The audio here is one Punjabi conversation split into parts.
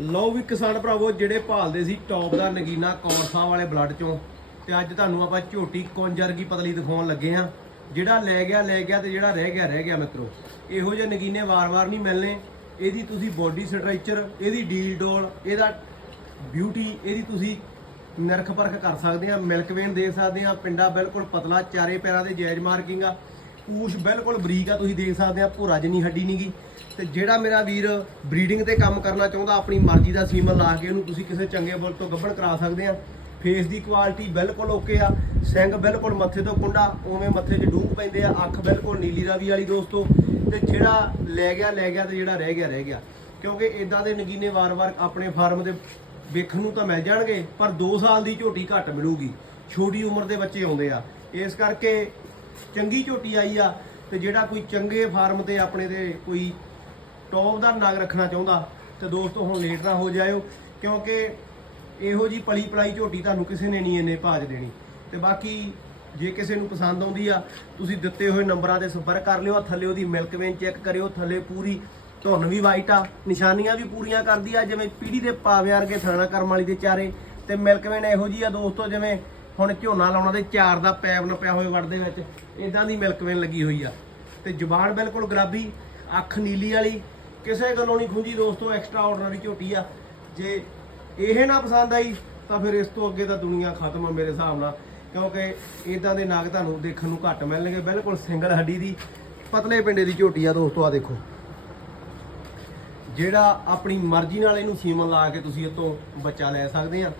ਲਓ ਵੀ ਕਿਸਾਨ ਭਰਾਵੋ, ਜਿਹੜੇ ਭਾਲਦੇ ਸੀ ਟੌਪ ਦਾ ਨਗੀਨਾ ਕੌਰਸਾ ਵਾਲੇ ਬਲੱਡ ਚੋਂ, ਤੇ ਅੱਜ ਤੁਹਾਨੂੰ ਆਪਾਂ ਝੋਟੀ ਕੌਂਜਰਗੀ ਪਤਲੀ ਦਿਖਾਉਣ ਲੱਗੇ ਆ ਜਿਹੜਾ ਲੈ ਗਿਆ ਲੈ ਗਿਆ ਤੇ ਜਿਹੜਾ ਰਹਿ ਗਿਆ ਰਹਿ ਗਿਆ ਮਿੱਤਰੋ। ਇਹੋ ਜਿਹੇ ਨਗੀਨੇ ਵਾਰ-ਵਾਰ ਨਹੀਂ ਮਿਲਨੇ ਇਹਦੀ ਤੁਸੀਂ ਬੋਡੀ ਸਟਰਕਚਰ ਇਹਦੀ ਡੀਲ ਡੋਲ ਇਹਦਾ ਬਿਊਟੀ ਇਹਦੀ ਤੁਸੀਂ ਨਿਰਖ ਪਰਖ ਕਰ ਸਕਦੇ ਆ ਮਿਲਕ ਵੇਨ ਦੇ ਸਕਦੇ ਆ ਪਿੰਡਾ ਬਿਲਕੁਲ ਪਤਲਾ, ਚਾਰੇ ਪੈਰਾਂ ਦੇ ਜੈਜ਼ ਮਾਰਕਿੰਗ ਆ। ਪੂਛ ਬਿਲਕੁਲ ਬਰੀਕ ਆ, ਤੁਸੀਂ ਦੇਖ ਸਕਦੇ ਆ, ਭੁਰਾ ਜਿੰਨੀ ਹੱਡੀ ਨਹੀਂਗੀ ਤੇ ਜਿਹੜਾ ਮੇਰਾ ਵੀਰ ਬਰੀਡਿੰਗ ਤੇ ਕੰਮ ਕਰਨਾ ਚਾਹੁੰਦਾ, ਆਪਣੀ ਮਰਜ਼ੀ ਦਾ ਸੀਮਨ ਲਾ ਕੇ ਉਹਨੂੰ ਤੁਸੀਂ ਕਿਸੇ ਚੰਗੇ ਬੁੱਲ ਤੋਂ ਗੱਭਣ ਕਰਾ ਸਕਦੇ ਆ। ਫੇਸ ਦੀ ਕੁਆਲਿਟੀ ਬਿਲਕੁਲ ਓਕੇ ਆ ਸਿੰਘ ਬਿਲਕੁਲ ਮੱਥੇ ਤੋਂ ਕੁੰਡਾ, ਉਵੇਂ ਮੱਥੇ 'ਚ ਡੂਬ ਪੈਂਦੇ ਆ, ਅੱਖ ਬਿਲਕੁਲ ਨੀਲੀ ਰਾਵੀ ਵਾਲੀ ਦੋਸਤੋ। ਤੇ ਜਿਹੜਾ ਲੈ ਗਿਆ ਲੈ ਗਿਆ ਤੇ ਜਿਹੜਾ ਰਹਿ ਗਿਆ ਰਹਿ ਗਿਆ। ਕਿਉਂਕਿ ਇਦਾਂ ਦੇ ਨਗੀਨੇ ਵਾਰ-ਵਾਰ ਆਪਣੇ ਫਾਰਮ ਦੇ ਵੇਖਣ ਨੂੰ ਤਾਂ ਮਿਲ ਜਾਣਗੇ, ਪਰ 2 ਸਾਲ ਦੀ ਝੋਟੀ ਘੱਟ ਮਿਲੂਗੀ। ਛੋਟੀ ਉਮਰ ਦੇ ਬੱਚੇ ਆਉਂਦੇ ਆ। ਇਸ ਕਰਕੇ ਚੰਗੀ ਝੋਟੀ ਆਈ ਆ ਤੇ ਜਿਹੜਾ ਕੋਈ ਚੰਗੇ ਫਾਰਮ ਤੇ ਆਪਣੇ ਤੇ ਕੋਈ ਟੌਪ ਦਾ ਨਾਗ ਰੱਖਣਾ ਚਾਹੁੰਦਾ, ਤੇ ਦੋਸਤੋ ਹੁਣ ਲੇਟ ਨਾ ਹੋ ਜਾਇਓ, ਕਿਉਂਕਿ ਇਹੋ ਜੀ ਪਲੀ ਪਲਾਈ ਝੋਟੀ ਤੁਹਾਨੂੰ ਕਿਸੇ ਨੇ ਨਹੀਂ ਇੰਨੇ ਭਾਜ ਦੇਣੀ। ਤੇ ਬਾਕੀ ਜੇ ਕਿਸੇ ਨੂੰ ਪਸੰਦ ਆਉਂਦੀ ਆ, ਤੁਸੀਂ ਦਿੱਤੇ ਹੋਏ ਨੰਬਰਾਂ ਤੇ ਸੰਪਰਕ ਕਰ ਲਿਓ ਥੱਲੇ ਉਹਦੀ ਮਿਲਕ ਵੇਨ ਚੈੱਕ ਕਰਿਓ, ਥੱਲੇ ਪੂਰੀ ਧੁੰਨ ਵੀ ਵਾਈਟ ਆ, ਨਿਸ਼ਾਨੀਆਂ ਵੀ ਪੂਰੀਆਂ ਕਰਦੀ ਆ, ਜਿਵੇਂ ਪੀੜੀ ਦੇ ਪਾਵਿਆਂ ਵਰਗੇ ਥਾਣਾ ਕਰਮ ਵਾਲੀ ਦੇ ਚਾਰੇ, ਤੇ ਮਿਲਕ ਵੇਨ ਇਹੋ ਜੀ ਆ ਦੋਸਤੋ, ਜਿਵੇਂ ਹੁਣ ਝੋਨਾ ਲਾਉਣਾ ਤੇ ਚਾਰ ਦਾ ਪੈਪ ਨਪਿਆ ਹੋਏ ਵੜ ਦੇ ਵਿੱਚ ਇਦਾਂ ਦੀ ਮਿਲਕਵੇਨ ਲੱਗੀ ਹੋਈ ਆ। ਤੇ ਜ਼ੁਬਾਨ ਬਿਲਕੁਲ ਗੁਲਾਬੀ ਅੱਖ ਨੀਲੀ ਵਾਲੀ, ਕਿਸੇ ਗੱਲੋਂ ਨਹੀਂ ਖੁੰਜੀ ਦੋਸਤੋ ਐਕਸਟਰਾ ਆਰਡਨਰੀ ਝੋਟੀ ਆ। ਜੇ ਇਹ ਨਾ ਪਸੰਦ ਆਈ, ਤਾਂ ਫਿਰ ਇਸ ਤੋਂ ਅੱਗੇ ਤਾਂ ਦੁਨੀਆ ਖਤਮ ਆ ਮੇਰੇ ਹਿਸਾਬ ਨਾਲ। ਕਿਉਂਕਿ ਇਦਾਂ ਦੇ ਨਾਗ ਤੁਹਾਨੂੰ ਦੇਖਣ ਨੂੰ ਘੱਟ ਮਿਲਣਗੇ, ਬਿਲਕੁਲ ਸਿੰਗਲ ਹੱਡੀ ਦੀ, ਪਤਲੇ ਪਿੰਡੇ ਦੀ ਝੋਟੀ ਆ ਦੋਸਤੋ ਆ ਦੇਖੋ। ਜਿਹੜਾ ਆਪਣੀ ਮਰਜ਼ੀ ਨਾਲ ਇਹਨੂੰ ਸੀਮਨ ਲਾ ਕੇ ਤੁਸੀਂ ਇਹ ਬੱਚਾ ਲੈ ਸਕਦੇ ਆ।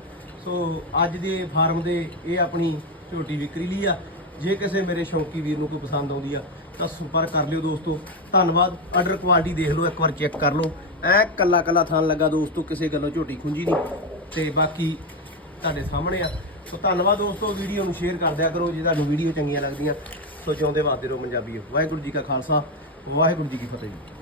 ਸੋ ਅੱਜ ਦੇ ਫਾਰਮ ਦੇ ਇਹ ਆਪਣੀ ਝੋਟੀ ਵਿਕਰੀ ਲਈ ਆ। ਜੇ ਕਿਸੇ ਮੇਰੇ ਸ਼ੌਂਕੀ ਵੀਰ ਨੂੰ ਕੋਈ ਪਸੰਦ ਆਉਂਦੀ ਆ, ਤਾਂ ਸੰਪਰਕ ਕਰ ਲਿਓ ਦੋਸਤੋ। ਧੰਨਵਾਦ। ਆਰਡਰ ਕੁਆਲਿਟੀ ਦੇਖ ਲਓ, ਇੱਕ ਵਾਰ ਚੈੱਕ ਕਰ ਲਓ। ਐ ਕੱਲਾ ਕੱਲਾ ਥਾਨ ਲੱਗਾ ਦੋਸਤੋ, ਕਿਸੇ ਗੱਲੋਂ ਝੋਟੀ ਖੁੰਜੀ ਨਹੀਂ। ਤੇ ਬਾਕੀ ਤੁਹਾਡੇ ਸਾਹਮਣੇ ਆ। ਸੋ ਧੰਨਵਾਦ ਦੋਸਤੋ, ਵੀਡੀਓ ਨੂੰ ਸ਼ੇਅਰ ਕਰ ਦਿਆ ਕਰੋ, ਜੇ ਤੁਹਾਨੂੰ ਵੀਡੀਓ ਚੰਗੀਆਂ ਲੱਗਦੀਆਂ। ਸੋ ਜਿਉਂਦੇ ਵਾਦੇ ਰਹੋ ਪੰਜਾਬੀਓ ਵਾਹਿਗੁਰੂ ਜੀ ਕਾ ਖਾਲਸਾ, ਵਾਹਿਗੁਰੂ ਜੀ ਕੀ ਫਤਿਹ ਜੀ।